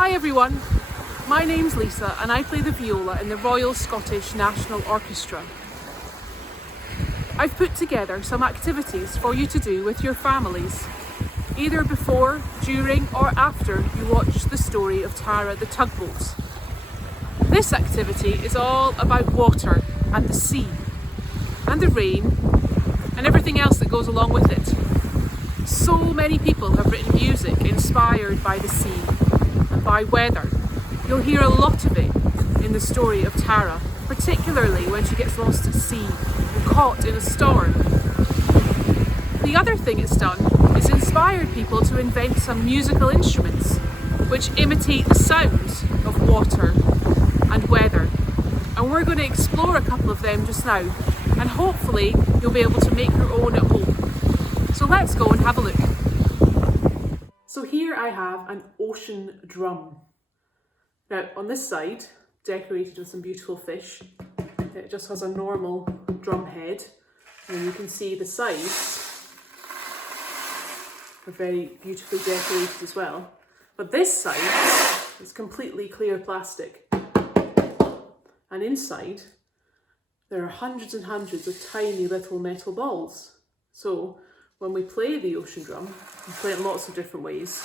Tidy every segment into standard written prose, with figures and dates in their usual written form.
Hi everyone, my name's Lisa and I play the viola in the Royal Scottish National Orchestra. I've put together some activities for you to do with your families, either before, during or after you watch the story of Tara the Tugboat. This activity is all about water and the sea and the rain and everything else that goes along with it. So many people have written music inspired by the sea and by weather. You'll hear a lot of it in the story of Tara, particularly when she gets lost at sea and caught in a storm. The other thing it's done is inspired people to invent some musical instruments which imitate the sounds of water and weather. And we're going to explore a couple of them just now, and hopefully you'll be able to make your own at home. So let's go and have a look. So here I have an ocean drum. Now on this side, decorated with some beautiful fish, it just has a normal drum head, and you can see the sides are very beautifully decorated as well. But this side is completely clear plastic, and inside there are hundreds and hundreds of tiny little metal balls. So when we play the ocean drum, we play it in lots of different ways.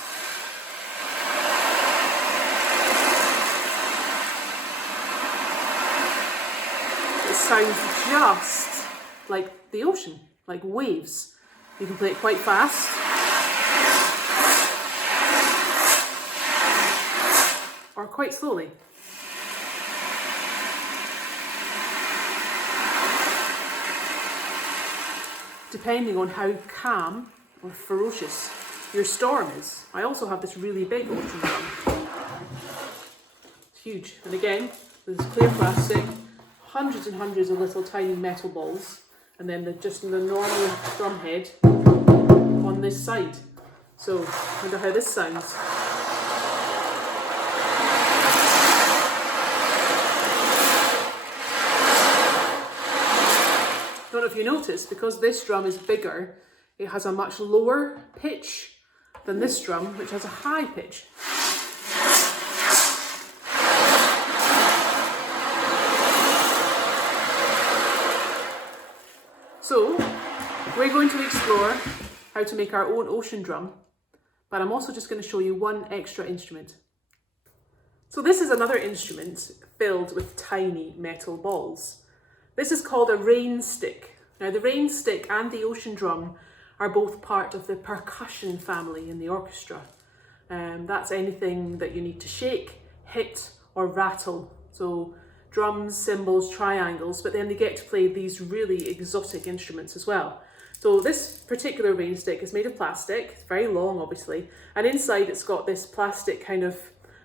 It sounds just like the ocean, like waves. You can play it quite fast, or quite slowly. Depending on how calm or ferocious your storm is. I also have this really big ocean drum. It's huge. And again, this is clear plastic, hundreds and hundreds of little tiny metal balls, and then just the normal drum head on this side. So, I wonder how this sounds. I don't know if you notice, because this drum is bigger, it has a much lower pitch than this drum, which has a high pitch. So, we're going to explore how to make our own ocean drum, but I'm also just going to show you one extra instrument. So this is another instrument filled with tiny metal balls. This is called a rain stick. Now the rain stick and the ocean drum are both part of the percussion family in the orchestra. That's anything that you need to shake, hit or rattle. So drums, cymbals, triangles, but then they get to play these really exotic instruments as well. So this particular rain stick is made of plastic, it's very long obviously, and inside it's got this plastic kind of,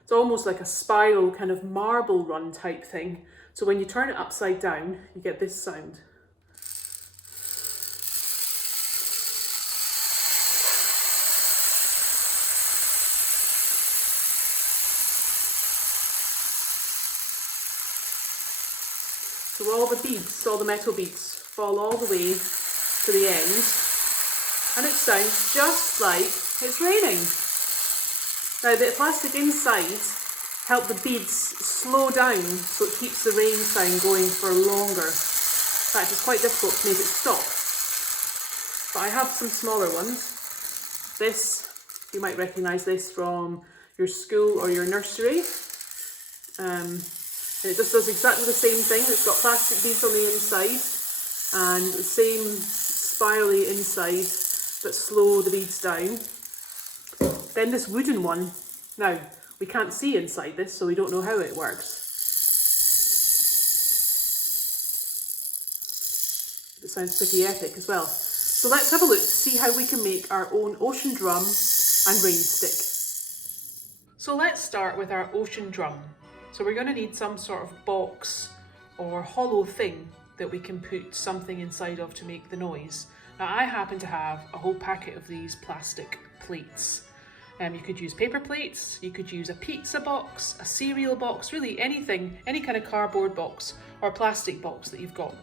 it's almost like a spiral kind of marble run type thing. So when you turn it upside down, you get this sound. So all the beads, all the metal beads, fall all the way to the end, and it sounds just like it's raining. Now the plastic inside help the beads slow down so it keeps the rain sound going for longer. In fact, it's quite difficult to make it stop. But I have some smaller ones. This, you might recognise this from your school or your nursery. And it just does exactly the same thing. It's got plastic beads on the inside and the same spirally inside that slow the beads down. Then this wooden one, now we can't see inside this, so we don't know how it works. It sounds pretty epic as well. So let's have a look to see how we can make our own ocean drum and rain stick. So let's start with our ocean drum. So we're going to need some sort of box or hollow thing that we can put something inside of to make the noise. Now I happen to have a whole packet of these plastic plates. You could use paper plates, you could use a pizza box, a cereal box, really anything, any kind of cardboard box or plastic box that you've got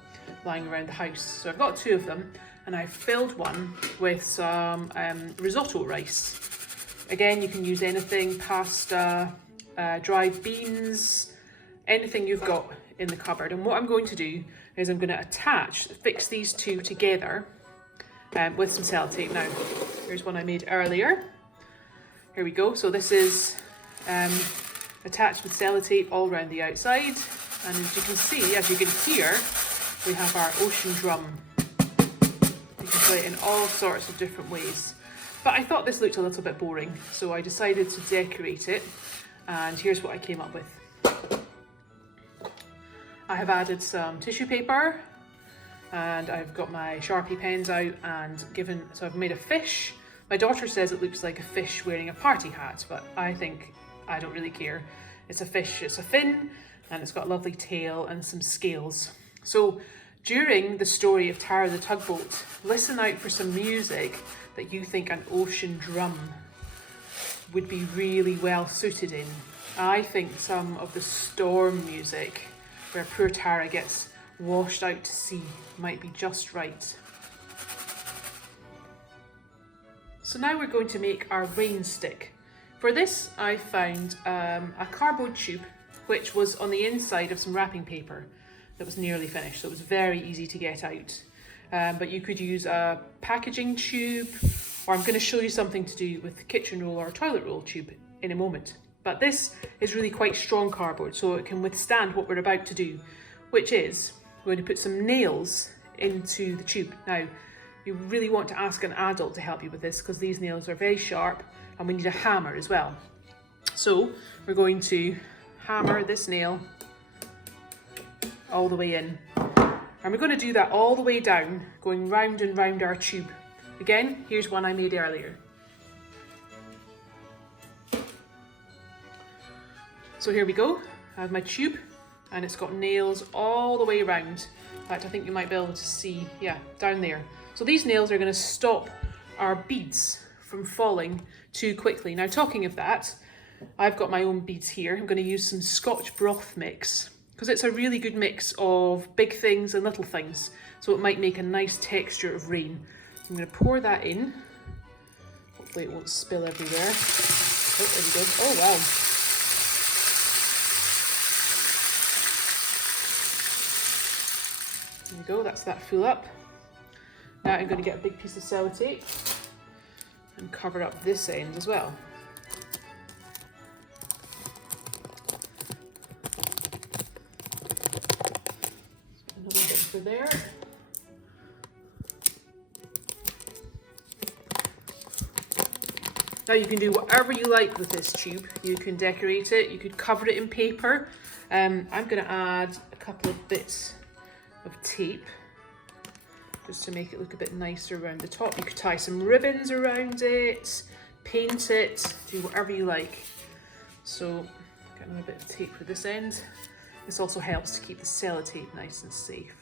lying around the house. So I've got two of them, and I've filled one with some risotto rice. Again, you can use anything, pasta, dried beans, anything you've got in the cupboard. And what I'm going to do is I'm going to fix these two together with some sellotape. Now, here's one I made earlier. Here we go. So this is attached with sellotape all around the outside. And as you can see, as you can hear, we have our ocean drum. You can play it in all sorts of different ways. But I thought this looked a little bit boring, so I decided to decorate it. And here's what I came up with. I have added some tissue paper, and I've got my Sharpie pens out and so I've made a fish. My daughter says it looks like a fish wearing a party hat, but I don't really care. It's a fish, it's a fin, and it's got a lovely tail and some scales. So during the story of Tara the Tugboat, listen out for some music that you think an ocean drum would be really well suited in. I think some of the storm music where poor Tara gets washed out to sea might be just right. So now we're going to make our rain stick. For this, I found a cardboard tube which was on the inside of some wrapping paper that was nearly finished, so it was very easy to get out. But you could use a packaging tube, or I'm going to show you something to do with kitchen roll or toilet roll tube in a moment. But this is really quite strong cardboard, so it can withstand what we're about to do, which is we're going to put some nails into the tube. Now, you really want to ask an adult to help you with this because these nails are very sharp and we need a hammer as well. So we're going to hammer this nail all the way in. And we're going to do that all the way down, going round and round our tube. Again, here's one I made earlier. So here we go. I have my tube and it's got nails all the way around. In fact, I think you might be able to see, yeah, down there. So these nails are going to stop our beads from falling too quickly. Now, talking of that, I've got my own beads here. I'm going to use some Scotch broth mix because it's a really good mix of big things and little things. So it might make a nice texture of rain. I'm going to pour that in. Hopefully it won't spill everywhere. Oh, there we go. Oh, wow. There we go, that's that full up. Now I'm going to get a big piece of sellotape and cover up this end as well. Another bit for there. Now you can do whatever you like with this tube. You can decorate it, you could cover it in paper. I'm going to add a couple of bits of tape just to make it look a bit nicer around the top. You could tie some ribbons around it, paint it, do whatever you like. So get another bit of tape for this end. This also helps to keep the sellotape nice and safe.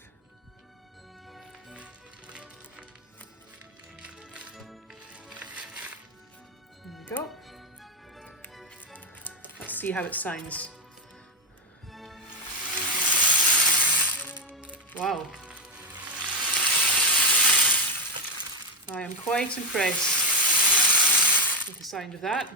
There we go. Let's see how it sounds. Wow. I am quite impressed with the sound of that.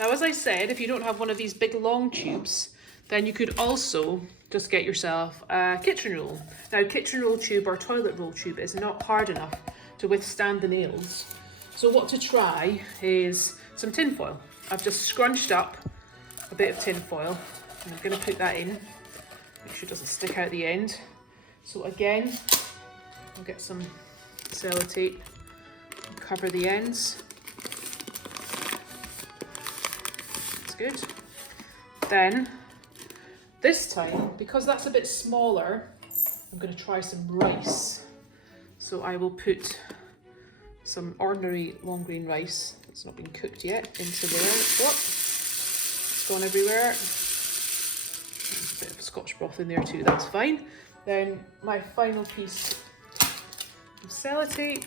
Now, as I said, if you don't have one of these big long tubes, then you could also just get yourself a kitchen roll. Now, kitchen roll tube or toilet roll tube is not hard enough to withstand the nails. So what to try is some tin foil. I've just scrunched up a bit of tin foil and I'm going to put that in. Make sure it doesn't stick out the end. So again, I'll get some sellotape and cover the ends. That's good. Then, this time, because that's a bit smaller, I'm going to try some rice. So I will put some ordinary long grain rice that's not been cooked yet into there. Oh, it's gone everywhere. A bit of Scotch broth in there too, that's fine. Then my final piece of sellotape.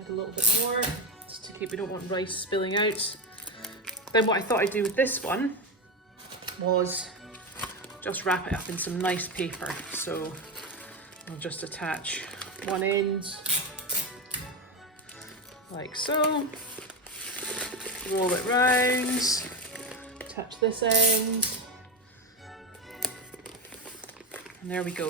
Add a little bit more, just to keep, we don't want rice spilling out. Then what I thought I'd do with this one was just wrap it up in some nice paper. So I'll just attach one end like so. Roll it round, touch this end, and there we go.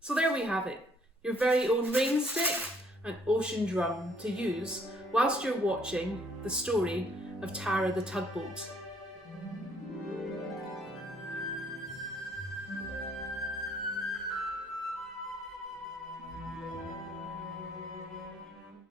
So there we have it, your very own rain stick and ocean drum to use whilst you're watching the story of Tara the Tugboat.